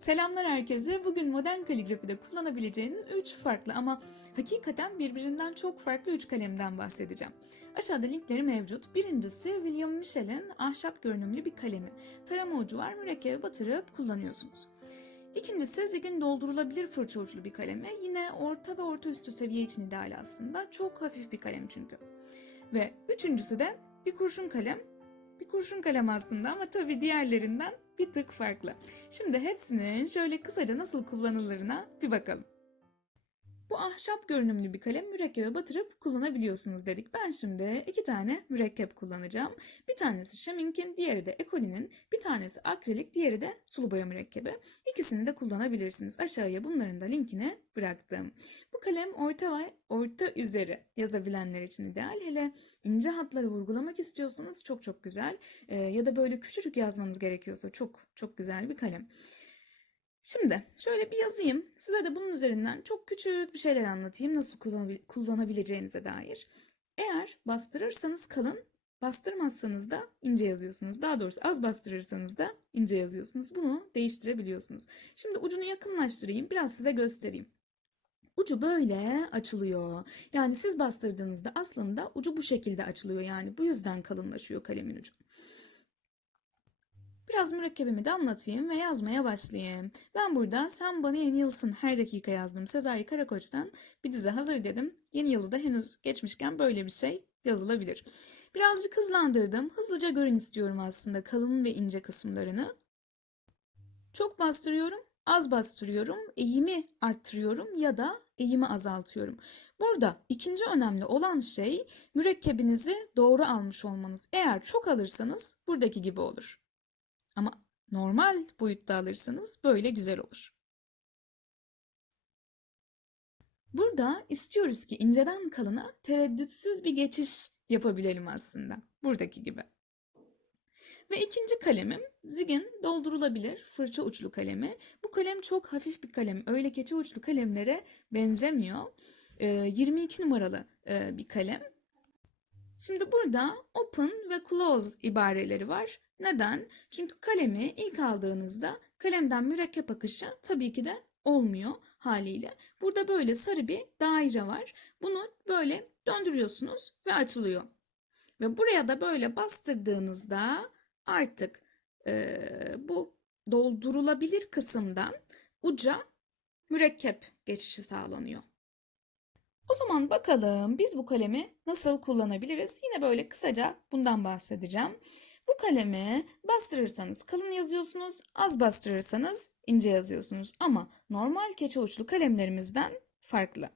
Selamlar herkese. Bugün modern kaligrafide kullanabileceğiniz 3 farklı ama hakikaten birbirinden çok farklı 3 kalemden bahsedeceğim. Aşağıda linkleri mevcut. Birincisi William Michel'in ahşap görünümlü bir kalemi. Tarama ucu var, mürekkebe batırıp kullanıyorsunuz. İkincisi Zig'in doldurulabilir fırça uçlu bir kalemi. Yine orta ve orta üstü seviye için ideal aslında. Çok hafif bir kalem çünkü. Ve üçüncüsü de bir kurşun kalem. Bir kurşun kalem aslında ama tabii diğerlerinden bir tık farklı. Şimdi hepsinin şöyle kısaca nasıl kullanılırına bir bakalım. Bu ahşap görünümlü bir kalem mürekkebe batırıp kullanabiliyorsunuz dedik. Ben şimdi iki tane mürekkep kullanacağım. Bir tanesi Schmincke'in, diğeri de Ecoli'nin. Bir tanesi akrilik, diğeri de sulu boya mürekkebi. İkisini de kullanabilirsiniz. Aşağıya bunların da linkini bıraktım. Kalem orta ve orta üzeri yazabilenler için ideal. Hele ince hatları vurgulamak istiyorsanız çok çok güzel. Ee, ya da böyle küçücük yazmanız gerekiyorsa çok çok güzel bir kalem. Şimdi şöyle bir yazayım. Size de bunun üzerinden çok küçük bir şeyler anlatayım. Nasıl kullanabil- kullanabileceğinize dair. Eğer bastırırsanız kalın, bastırmazsanız da ince yazıyorsunuz. Daha doğrusu az bastırırsanız da ince yazıyorsunuz. Bunu değiştirebiliyorsunuz. Şimdi ucunu yakınlaştırayım. Biraz size göstereyim. Ucu böyle açılıyor. Yani siz bastırdığınızda aslında ucu bu şekilde açılıyor. Yani bu yüzden kalınlaşıyor kalemin ucu. Biraz mürekkebimi de anlatayım ve yazmaya başlayayım. Ben burada sen bana yeni yılsın her dakika yazdım. Sezai Karakoç'tan bir dizi hazır dedim. Yeni yılı da henüz geçmişken böyle bir şey yazılabilir. Birazcık hızlandırdım. Hızlıca görün istiyorum aslında kalın ve ince kısımlarını. Çok bastırıyorum, az bastırıyorum, eğimi arttırıyorum ya da eğimi azaltıyorum. Burada ikinci önemli olan şey mürekkebinizi doğru almış olmanız. Eğer çok alırsanız buradaki gibi olur. Ama normal boyutta alırsanız böyle güzel olur. Burada istiyoruz ki inceden kalına tereddütsüz bir geçiş yapabilelim aslında. Buradaki gibi. Ve ikinci kalemim Zig'in doldurulabilir fırça uçlu kalemi. Bu kalem çok hafif bir kalem. Öyle keçe uçlu kalemlere benzemiyor. Ee, 22 numaralı e, bir kalem. Şimdi burada open ve close ibareleri var. Neden? Çünkü kalemi ilk aldığınızda kalemden mürekkep akışı tabii ki de olmuyor haliyle. Burada böyle sarı bir daire var. Bunu böyle döndürüyorsunuz ve açılıyor. Ve buraya da böyle bastırdığınızda artık e, bu doldurulabilir kısımdan uca mürekkep geçişi sağlanıyor. O zaman bakalım biz bu kalemi nasıl kullanabiliriz? Yine böyle kısaca bundan bahsedeceğim. Bu kalemi bastırırsanız kalın yazıyorsunuz, az bastırırsanız ince yazıyorsunuz. Ama normal keçe uçlu kalemlerimizden farklı.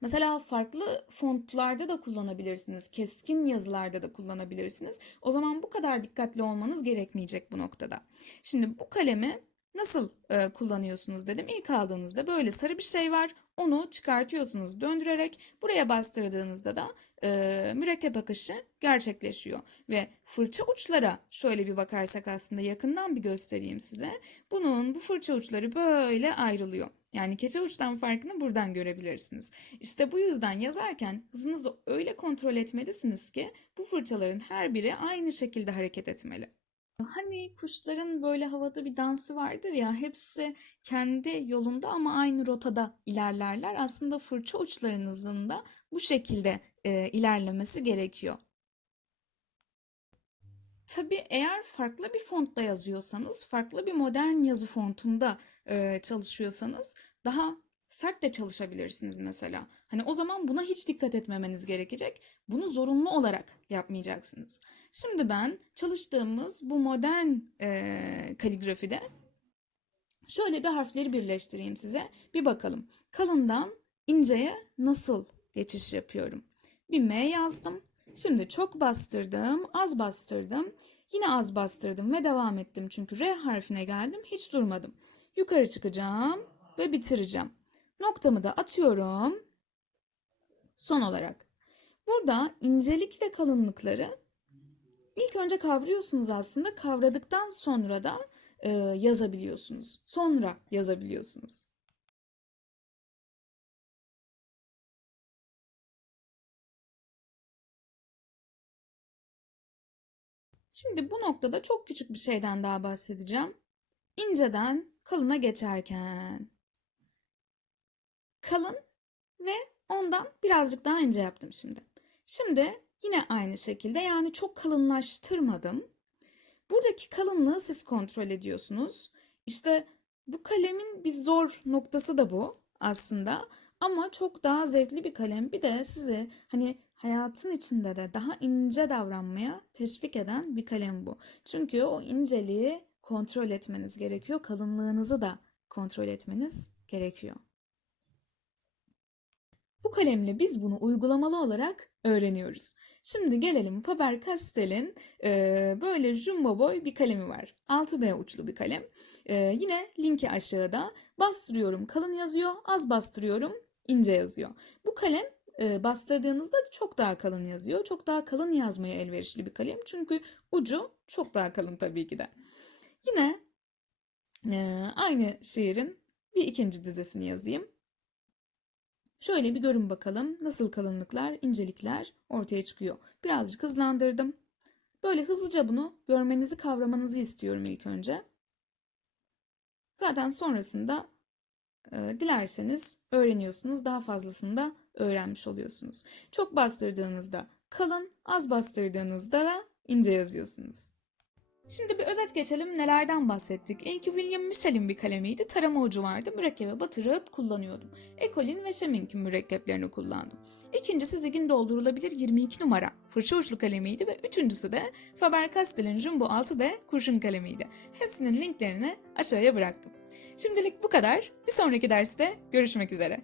Mesela farklı fontlarda da kullanabilirsiniz. Keskin yazılarda da kullanabilirsiniz. O zaman bu kadar dikkatli olmanız gerekmeyecek bu noktada. Şimdi bu kalemi nasıl e, kullanıyorsunuz dedim. İlk aldığınızda böyle sarı bir şey var. Onu çıkartıyorsunuz döndürerek. Buraya bastırdığınızda da e, mürekkep akışı gerçekleşiyor. Ve fırça uçlara şöyle bir bakarsak aslında yakından bir göstereyim size. Bunun bu fırça uçları böyle ayrılıyor. Yani keçe uçtan farkını buradan görebilirsiniz. İşte bu yüzden yazarken hızınızı öyle kontrol etmelisiniz ki bu fırçaların her biri aynı şekilde hareket etmeli. Hani kuşların böyle havada bir dansı vardır ya hepsi kendi yolunda ama aynı rotada ilerlerler. Aslında fırça uçlarınızın da bu şekilde e, ilerlemesi gerekiyor. Tabii eğer farklı bir fontta yazıyorsanız, farklı bir modern yazı fontunda e, çalışıyorsanız daha sert de çalışabilirsiniz mesela. Hani o zaman buna hiç dikkat etmemeniz gerekecek. Bunu zorunlu olarak yapmayacaksınız. Şimdi ben çalıştığımız bu modern e, kaligrafide şöyle bir harfleri birleştireyim size. Bir bakalım. Kalından inceye nasıl geçiş yapıyorum? Bir M yazdım. Şimdi çok bastırdım, az bastırdım. Yine az bastırdım ve devam ettim. Çünkü R harfine geldim, hiç durmadım. Yukarı çıkacağım ve bitireceğim. Noktamı da atıyorum. Son olarak. Burada incelik ve kalınlıkları ilk önce kavruyorsunuz aslında. Kavradıktan sonra da e, yazabiliyorsunuz. Sonra yazabiliyorsunuz. Şimdi bu noktada çok küçük bir şeyden daha bahsedeceğim. inceden kalına geçerken. Kalın ve ondan birazcık daha ince yaptım şimdi. Şimdi yine aynı şekilde yani çok kalınlaştırmadım. Buradaki kalınlığı siz kontrol ediyorsunuz. İşte bu kalemin bir zor noktası da bu aslında. Ama çok daha zevkli bir kalem. Bir de sizi hani hayatın içinde de daha ince davranmaya teşvik eden bir kalem bu. Çünkü o inceliği kontrol etmeniz gerekiyor. Kalınlığınızı da kontrol etmeniz gerekiyor. Bu kalemle biz bunu uygulamalı olarak öğreniyoruz. Şimdi gelelim Faber-Castell'in e, böyle jumbo boy bir kalemi var. 6B uçlu bir kalem. E, yine linki aşağıda. Bastırıyorum kalın yazıyor, az bastırıyorum ince yazıyor. Bu kalem e, bastırdığınızda çok daha kalın yazıyor. Çok daha kalın yazmaya elverişli bir kalem. Çünkü ucu çok daha kalın tabii ki de. Yine e, aynı şiirin bir ikinci dizesini yazayım. Şöyle bir görün bakalım nasıl kalınlıklar, incelikler ortaya çıkıyor. Birazcık hızlandırdım. Böyle hızlıca bunu görmenizi, kavramanızı istiyorum ilk önce. Zaten sonrasında e, dilerseniz öğreniyorsunuz. Daha fazlasını da öğrenmiş oluyorsunuz. Çok bastırdığınızda kalın, az bastırdığınızda da ince yazıyorsunuz. Şimdi bir özet geçelim nelerden bahsettik. İlki William Michel'in bir kalemiydi. Tarama ucu vardı. Mürekkebe batırıp kullanıyordum. Ecolin ve Schmincke'in mürekkeplerini kullandım. İkincisi Zig'in doldurulabilir 22 numara fırça uçlu kalemiydi ve üçüncüsü de Faber-Castell'in Jumbo 6B kurşun kalemiydi. Hepsinin linklerini aşağıya bıraktım. Şimdilik bu kadar. Bir sonraki derste görüşmek üzere.